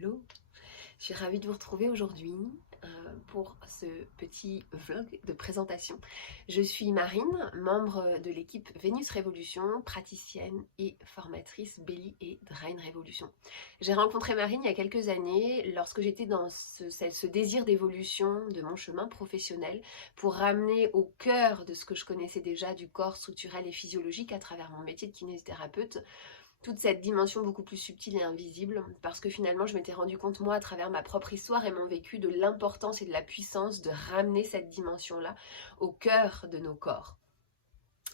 Hello, je suis ravie de vous retrouver aujourd'hui pour ce petit vlog de présentation. Je suis Marine, membre de l'équipe Vénus Révolution, praticienne et formatrice Belly et Drain Révolution. J'ai rencontré Marine il y a quelques années lorsque j'étais dans ce désir d'évolution de mon chemin professionnel pour ramener au cœur de ce que je connaissais déjà du corps structurel et physiologique à travers mon métier de kinésithérapeute, toute cette dimension beaucoup plus subtile et invisible, parce que finalement je m'étais rendu compte moi à travers ma propre histoire et mon vécu de l'importance et de la puissance de ramener cette dimension-là au cœur de nos corps.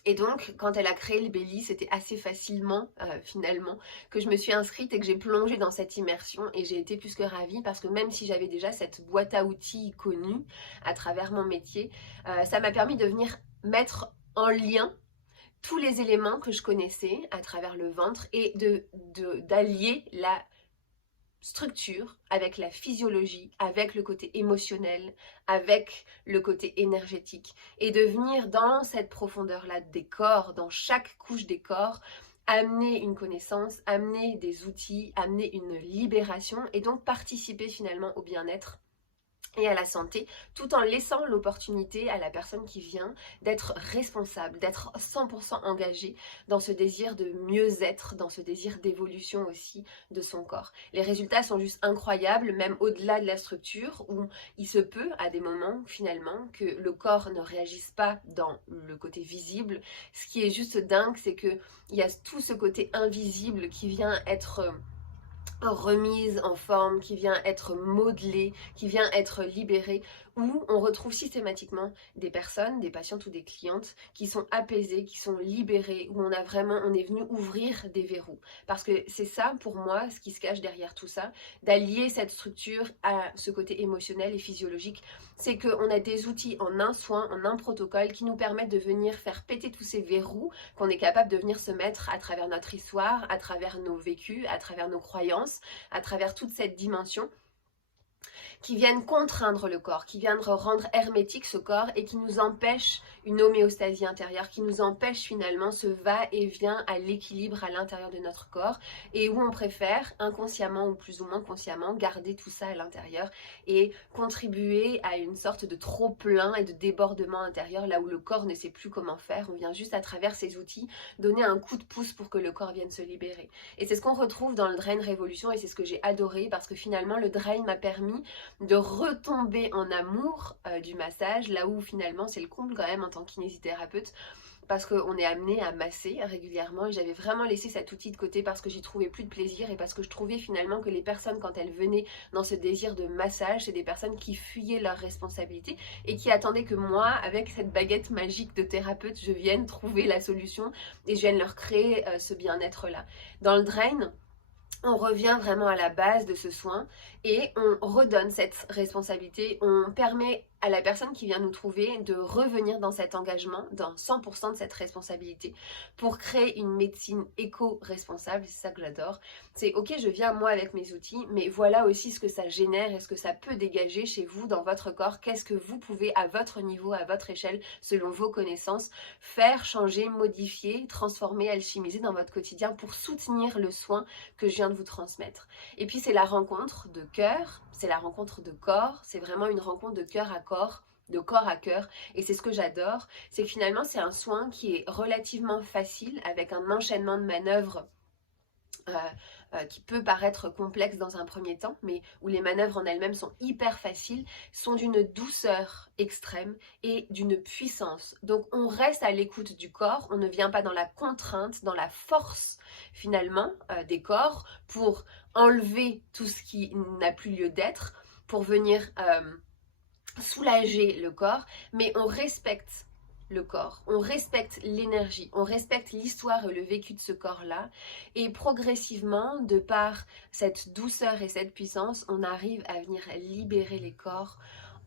Et donc, quand elle a créé le Belly, c'était assez facilement, finalement, que je me suis inscrite et que j'ai plongé dans cette immersion. Et j'ai été plus que ravie parce que même si j'avais déjà cette boîte à outils connue à travers mon métier, ça m'a permis de venir mettre en lien tous les éléments que je connaissais à travers le ventre et d'allier la structure avec la physiologie, avec le côté émotionnel, avec le côté énergétique et de venir dans cette profondeur-là des corps, dans chaque couche des corps, amener une connaissance, amener des outils, amener une libération et donc participer finalement au bien-être et à la santé, tout en laissant l'opportunité à la personne qui vient d'être responsable, d'être 100% engagée dans ce désir de mieux-être, dans ce désir d'évolution aussi de son corps. Les résultats sont juste incroyables, même au-delà de la structure, où il se peut à des moments finalement que le corps ne réagisse pas dans le côté visible. Ce qui est juste dingue, c'est qu'il y a tout ce côté invisible qui vient être remise en forme, qui vient être modelée, qui vient être libérée, où on retrouve systématiquement des personnes, des patientes ou des clientes qui sont apaisées, qui sont libérées, où on est venu ouvrir des verrous. Parce que c'est ça, pour moi, ce qui se cache derrière tout ça, d'allier cette structure à ce côté émotionnel et physiologique, c'est qu'on a des outils en un soin, en un protocole qui nous permettent de venir faire péter tous ces verrous qu'on est capable de venir se mettre à travers notre histoire, à travers nos vécus, à travers nos croyances, à travers toute cette dimension qui viennent contraindre le corps, qui viennent rendre hermétique ce corps et qui nous empêchent une homéostasie intérieure, qui nous empêche finalement ce va-et-vient à l'équilibre à l'intérieur de notre corps et où on préfère inconsciemment ou plus ou moins consciemment garder tout ça à l'intérieur et contribuer à une sorte de trop-plein et de débordement intérieur là où le corps ne sait plus comment faire. On vient juste à travers ces outils donner un coup de pouce pour que le corps vienne se libérer. Et c'est ce qu'on retrouve dans le Drain Révolution et c'est ce que j'ai adoré parce que finalement le Drain m'a permis de retomber en amour du massage, là où finalement c'est le comble quand même en tant que kinésithérapeute, parce qu'on est amené à masser régulièrement et j'avais vraiment laissé cet outil de côté parce que j'y trouvais plus de plaisir et parce que je trouvais finalement que les personnes quand elles venaient dans ce désir de massage, c'est des personnes qui fuyaient leurs responsabilités et qui attendaient que moi, avec cette baguette magique de thérapeute, je vienne trouver la solution et je vienne leur créer ce bien-être là. Dans le Drain, on revient vraiment à la base de ce soin et on redonne cette responsabilité, on permet à la personne qui vient nous trouver de revenir dans cet engagement, dans 100% de cette responsabilité pour créer une médecine éco-responsable. C'est ça que j'adore. C'est ok, je viens moi avec mes outils, mais voilà aussi ce que ça génère et ce que ça peut dégager chez vous dans votre corps. Qu'est-ce que vous pouvez à votre niveau, à votre échelle, selon vos connaissances, faire, changer, modifier, transformer, alchimiser dans votre quotidien pour soutenir le soin que je viens de vous transmettre. Et puis c'est la rencontre de cœur, c'est la rencontre de corps, c'est vraiment une rencontre de cœur à cœur, et c'est ce que j'adore, c'est que finalement c'est un soin qui est relativement facile avec un enchaînement de manœuvres qui peut paraître complexe dans un premier temps, mais où les manœuvres en elles-mêmes sont hyper faciles, sont d'une douceur extrême et d'une puissance. Donc on reste à l'écoute du corps, on ne vient pas dans la contrainte, dans la force finalement des corps pour enlever tout ce qui n'a plus lieu d'être, pour venir soulager le corps, mais on respecte le corps, on respecte l'énergie, on respecte l'histoire et le vécu de ce corps-là, et progressivement, de par cette douceur et cette puissance, on arrive à venir libérer les corps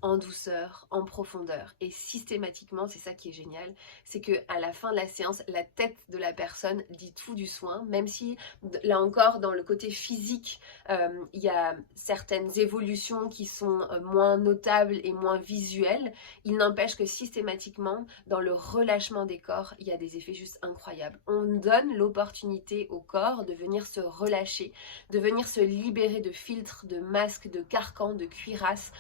en douceur, en profondeur. Et systématiquement, c'est ça qui est génial, c'est qu'à la fin de la séance, la tête de la personne dit tout du soin, même si, là encore, dans le côté physique, il y a certaines évolutions qui sont moins notables et moins visuelles. Il n'empêche que systématiquement, dans le relâchement des corps, il y a des effets juste incroyables. On donne l'opportunité au corps de venir se relâcher, de venir se libérer de filtres, de masques, de carcans, de cuirasses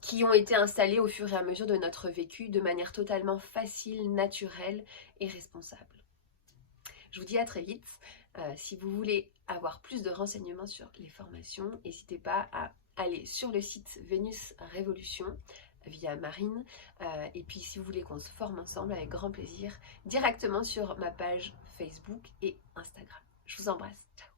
qui ont été installés au fur et à mesure de notre vécu de manière totalement facile, naturelle et responsable. Je vous dis à très vite. Si vous voulez avoir plus de renseignements sur les formations, n'hésitez pas à aller sur le site Vénus Révolution via Marine. Et puis si vous voulez qu'on se forme ensemble, avec grand plaisir, directement sur ma page Facebook et Instagram. Je vous embrasse. Ciao.